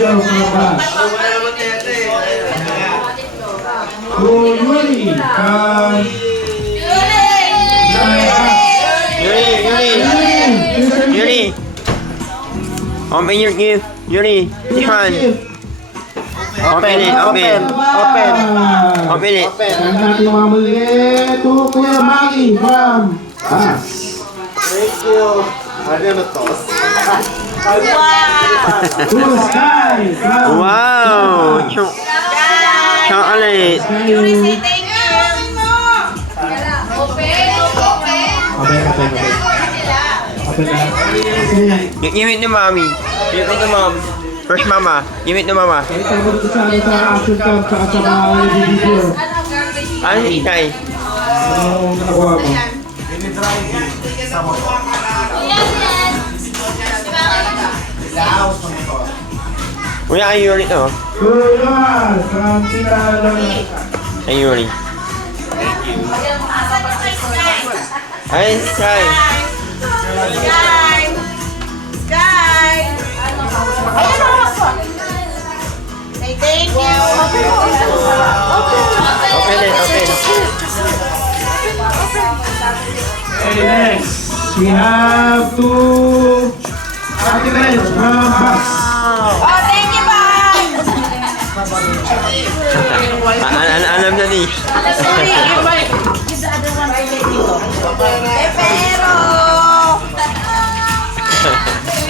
Joe Palabas. Yuri Yuri! Open your gift. Yuri, Tihan. Open it. Saan natin mga muli to Kuya Maki from Bas. Thank you. Ano na to? To Sky from Wow! Chocolate. Yuri, say thank you. Open na. Give it to mommy. Give it to mom. First mama. Give it to mama. Ito mo dito sa action card sa video. Ano si Itay? Ano nakuha mo? Kuya, ay Yuri to. Kuya, from Sinaloa. Ay Yuri. Ay, Sky. Sky! Sky! Say thank you. Open it. Okay, next. We have two articles from Bas. Oh, thank you, bye! Alam na ni. Pero!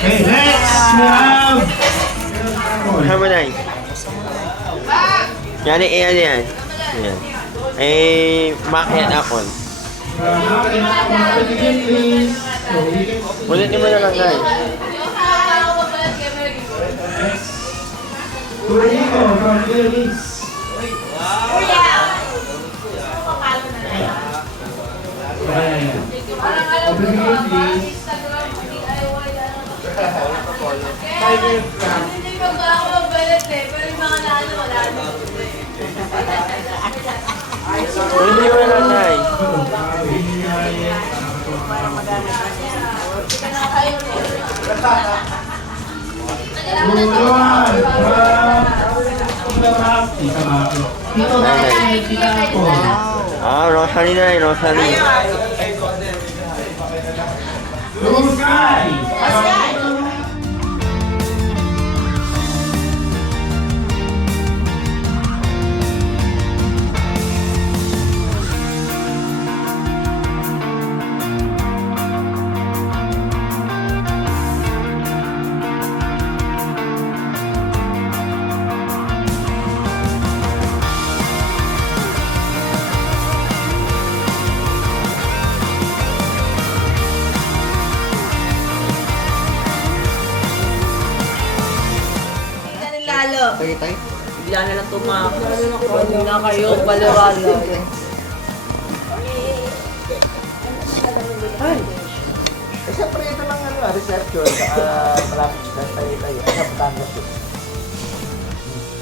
Okay, next we have Sama na yun. Yan. Yan. Eh, Mac and Apple. Ulit mo na lang guys. Turito from Philippines. Open the game, please. Hindi ko ba ako mabalit eh, pero yung mga naano wala na. Hindi mo na lang guys. Tito Maki, Tita Apple. Ah, Rosary na yun, Rosary. Blue Sky. Lalo. Bigla na lang tumakbo. Huwag na kayo, paliwala. Siyempre ito lang reception. Malapit sa tayo. Sa Batangas yun.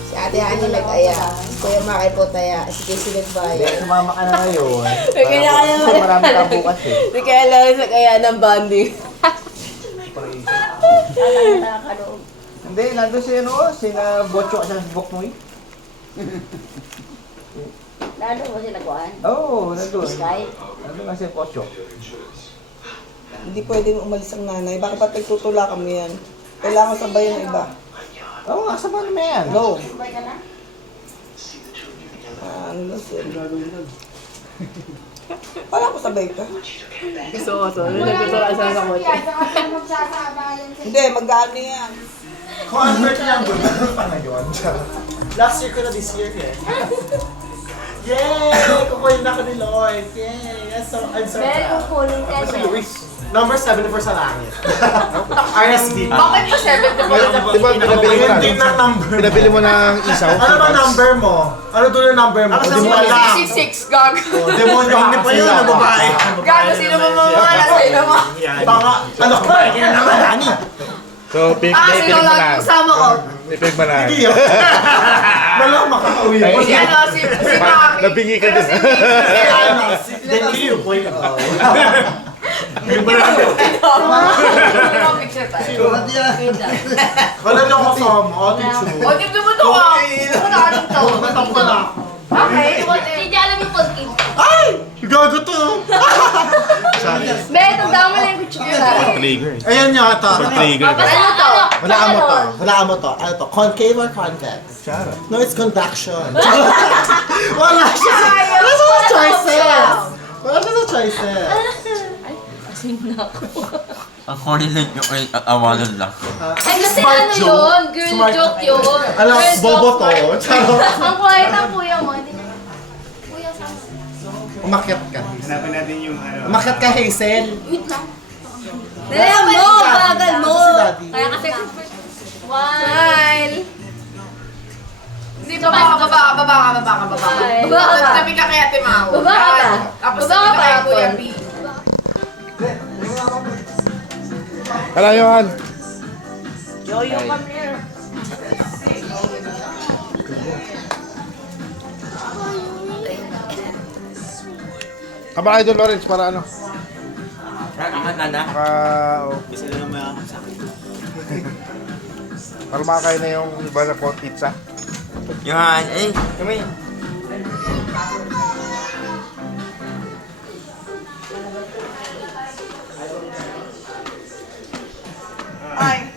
Si Ate Hani nag-aya. Kuya Maki po taya. Si Casey nagbaya. Kaya sumama ka na ngayon. Kaya ka naman. Kasi marami kang bukas eh. Hindi kaya lang sa kaya ng banding. Hindi, nandun si sina Bocho at sa book mo eh. Lalo mo sila kuhaan? Oo, nandun. Sky? Nandun nga si Bocho. Hindi pwedeng umalis ang nanay. Bakit ba't nagtutula kami yan? Kailangan sabayan ng iba. Oo, kasama naman yan. Go! Sabay ka na? Ano lang sir? Wala ko sabay ka. Gusto ko to. Nagkito ka sa kotse. Hindi, mag-ano yan. Convert lang doon. Ano pa na yun? Last year ko na this year eh. Yay! Kukunin ako ni Lord. Yay! I'm so proud. Ako si Luis. Number 74 sa langit. RSD. Bakit pa 70? Di ba pinabili mo Hindi na number. Pinabili mo ng isaw? Ano ba number mo? Ano doon yung number mo? Hindi mo alam. 66, gago. Demonyo hindi pa yun, na babae. Gago, sino ba mamamala sa'yo mo? Baka, ano ka ba? Hindi naman, Ani. So, Sino pinag mo lang na. kasama ko? Pinag mo na. Hindi yun. Malang makakauwi mo. Si ano, si Maki. Nabingi ka din. Then you, boy ka. Picture tayo. Wala niyo kasama, ate Chu. O, tignan mo to ah. Ano na aling to? Matang ko na. Okay. Hindi alam yung podcast. Ay! Gago to! Be, tandaan mo lang yung picture. Trigger. Ayan yata. Trigger. Ano to? Walaan mo to. Walaan mo to. Ano to? Concave or convex? No, it's conduction. Wala siya. Wala siya sa choices. Wala siya sa choices. Ang corny lang yung awalan lang. Ay, kasi ano yun? Girl Smart joke yun. Alam, Girl bobo joke. to. Charot. Ang quiet ang kuya mo. Hindi na. Kuya, sama. Umakyat ka. Hanapin natin yung ano. Umakyat ka, Hazel. Wait lang. Dalayan mo, bagal mo. Si Daddy. Kaya kasi Smile. Hindi, baba ka. Baba ka. Tabi ka kay Ate Mau. Baba ka pa. Tapos Baba ka tabi ka kay pa, Kuya Apple. B. Hala, Johan. Yo-yo, come here. Kaba kayo doon, Lawrence, para ano? Nakakanda. Oh. Para makakain na yung iba na pot pizza. Yan, eh. Kami. Ay,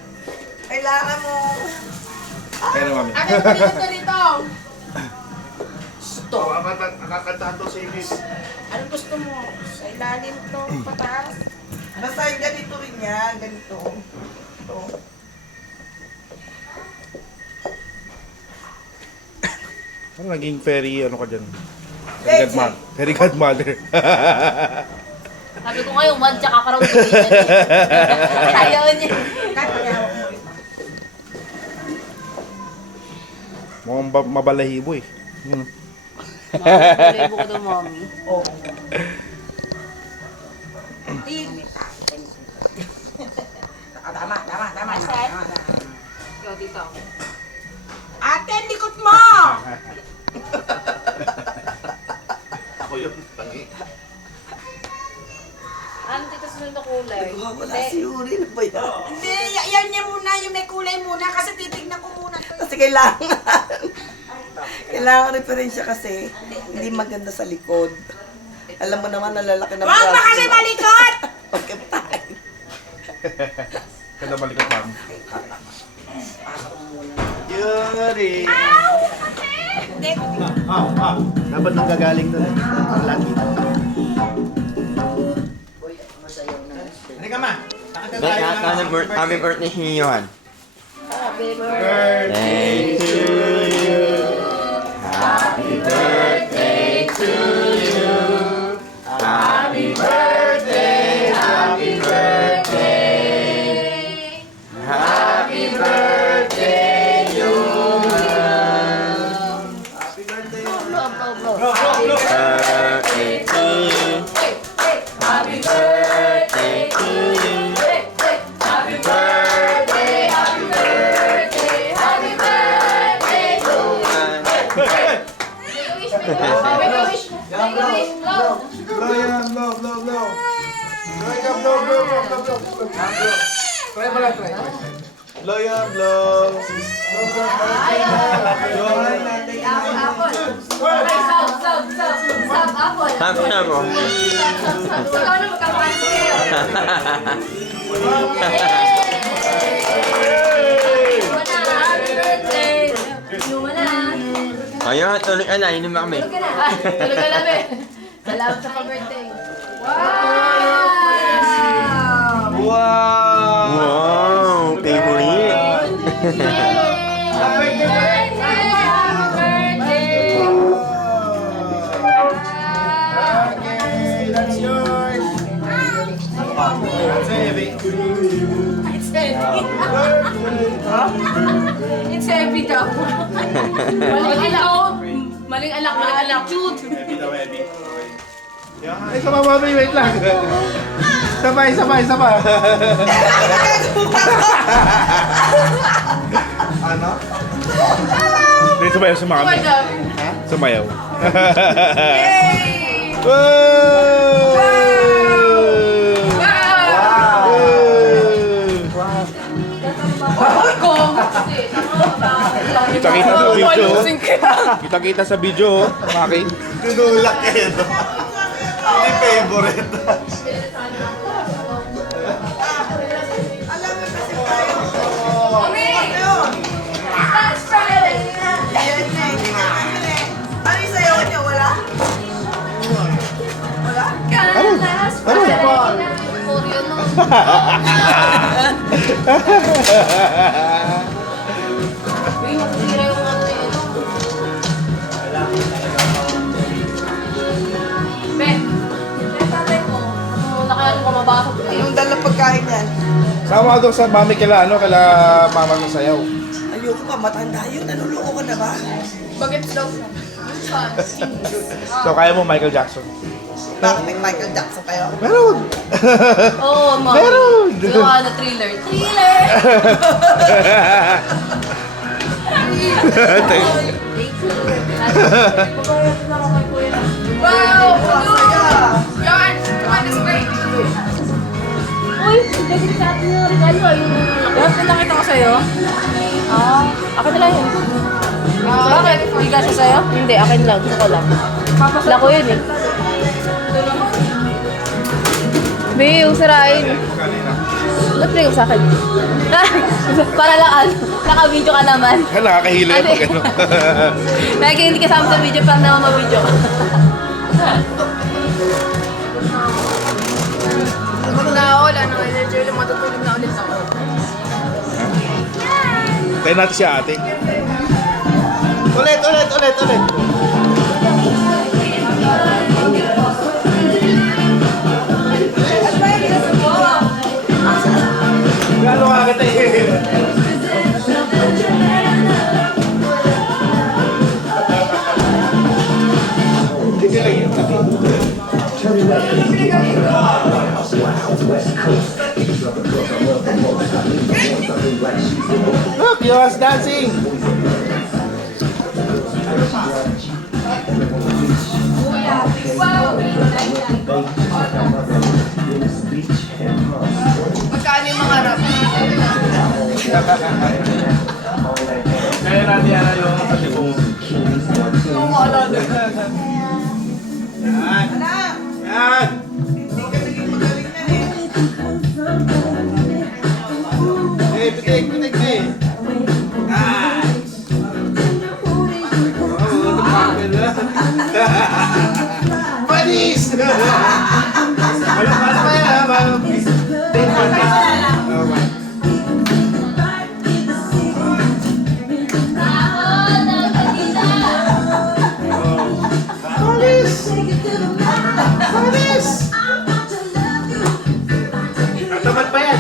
kailangan mo. Kaya na, mami. Ate, dito dito. Nakakantahan to sa English. Anong gusto mo? Sa ilalim to, pataas. Basta ganito rin yan, ganito. Ito. Ano naging fairy, ano ka dyan? Fairy godmother. Sabi ko ngayon, one tsaka ka raw tuloy. Ayaw niya. Mukhang mabalahibo eh. Yun. Mami, ko daw, mami. Tama. Ikaw, dito. Ate, likot mo! Ano dito sunod na kulay? Wala si Yuri na ba yan? Hindi, yan niya muna, yung may kulay muna kasi titignan ko muna to. Kasi kailangan. Kailangan referensya kasi hindi maganda sa likod. Alam mo naman, nalalaki ng Wag ba kasi malikot! Okay, tayo. Kada balik ka Yuri. Dapat nang gagaling doon. Ang laki. Halika ma. Happy birthday si Johan. Happy birthday. Birthday to you. Happy birthday to you. Happy birthday, happy birthday. Happy birthday, Johan. Happy birthday to you. Happy birthday to you. Happy birthday, happy birthday, happy birthday, Johan. Make a wish, make a wish. Make a wish, go. Blow yan, blow. Try mo lang, try. Blow yan, blow. Apple. Okay, sound, apple. Sabi na mo. So, ikaw na magkakain ko kayo. Happy birthday. Inuman na. Ayun, tuloy ka na, inom na kami. Tulog ka na. Tulog ka na, be. Salamat sa pa-birthday. Wow! Wow, favorite. Happy birthday! That's yours. That's heavy. It's heavy daw. Maling alak. Cute. Heavy daw, heavy. Ay, sama mami, wait lang. Sabay. Ano? Hindi, sumayaw si mami. Sumayaw. Yay! Wow! Kita-kita sa video. Kita-kita sa video, oh. Maki. Tinulak kayo, no? Hindi favorite. Alam mo kasi tayo. Ayan na, hindi na. Ano yung sayaw niya? Wala? Wala? Uy, masira yung ano yun. Ben, tatay mo. Nakayari ko mabasok. Yung dala pagkain yan. Sama doon sa mami kila, ano, kala mama ng sayaw. Ayoko pa, matanda yun. Nanuloko ka na ba? Bakit daw? So, kaya mo Michael Jackson? Bakit may Michael Jackson kayo? Meron! Oo, mami. Meron! Yung ano, thriller. Thriller! Wow! Yan! Come on, great! Uy, kasi sa atin yung regalo. Yung pinakita ko sa'yo? Ah, akin na lang yun. Bakit? Hindi ka siya sa'yo? Hindi, akin lang. Gusto ko lang. Wala ko yun eh. May yung sirain. Ba't bigay mo sa akin? Para lang ano, naka-video ka naman. Nakakahila yung pag ano. Lagi hindi kasama sa video, parang naman ma-video ka. Pag nawala ng energy, ulit matutulog na ulit ako. Tayo natin si ate. Ulit. Gano'n ka kita eh. Look, Yo's dancing. Magkano yung mga rap? Kaya natin yan yung sa libong. Yan! Hindi ka naging magaling na eh. Hey, pitik eh. Panis! Ano ba yan? Tamad pa yan.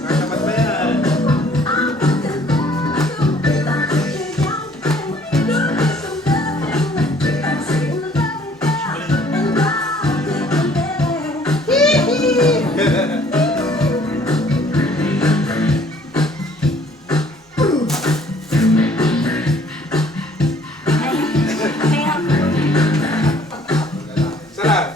Tamad pa yan. Sarap.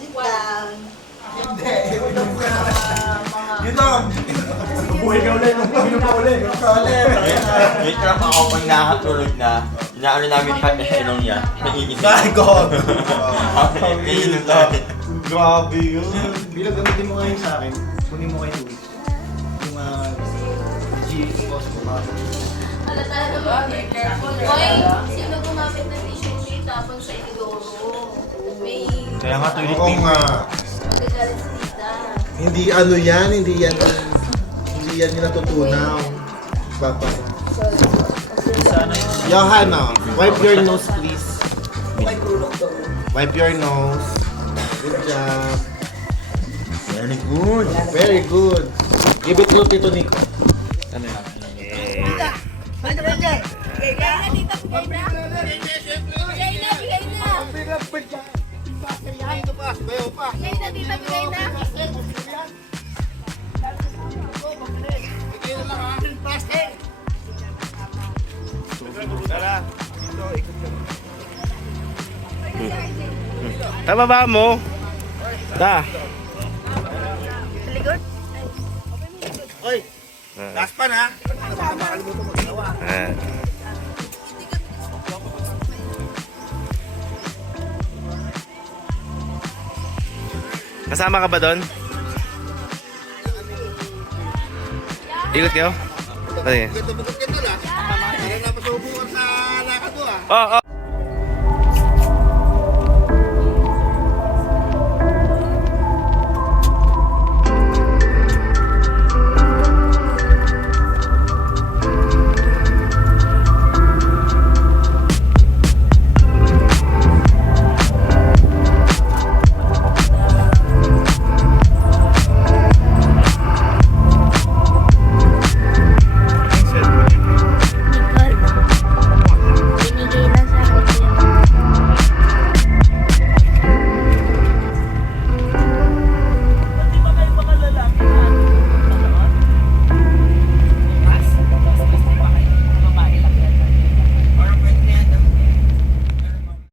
Sit down. Wait lang ako pag nakatulog na, inaano namin pati sa ilong niya. Nangigising. My God! Kainom namin. Grabe yun. Bilang gamitin mo ngayon sa akin, kunin mo kay Louie. Yung G Wala talaga ba? Hoy, sino gumamit ng tissue sheet tapon sa inidoro? May Kaya nga, toilet Oo nga. magagalit si tita. Hindi ano yan, hindi yan yung natutunaw. Papa. Johanna, wipe your nose please. Wipe your nose. Good job. Very good. Very good. Give it to Tito Nico. Bigay na, tita, bigay na. Bigay na, bigay na. Bigay na, tita, bigay na. Tababa mo. Da. Oy. Last pan ha. Kasama ka ba doon? Ikot kayo? Sige. Oo.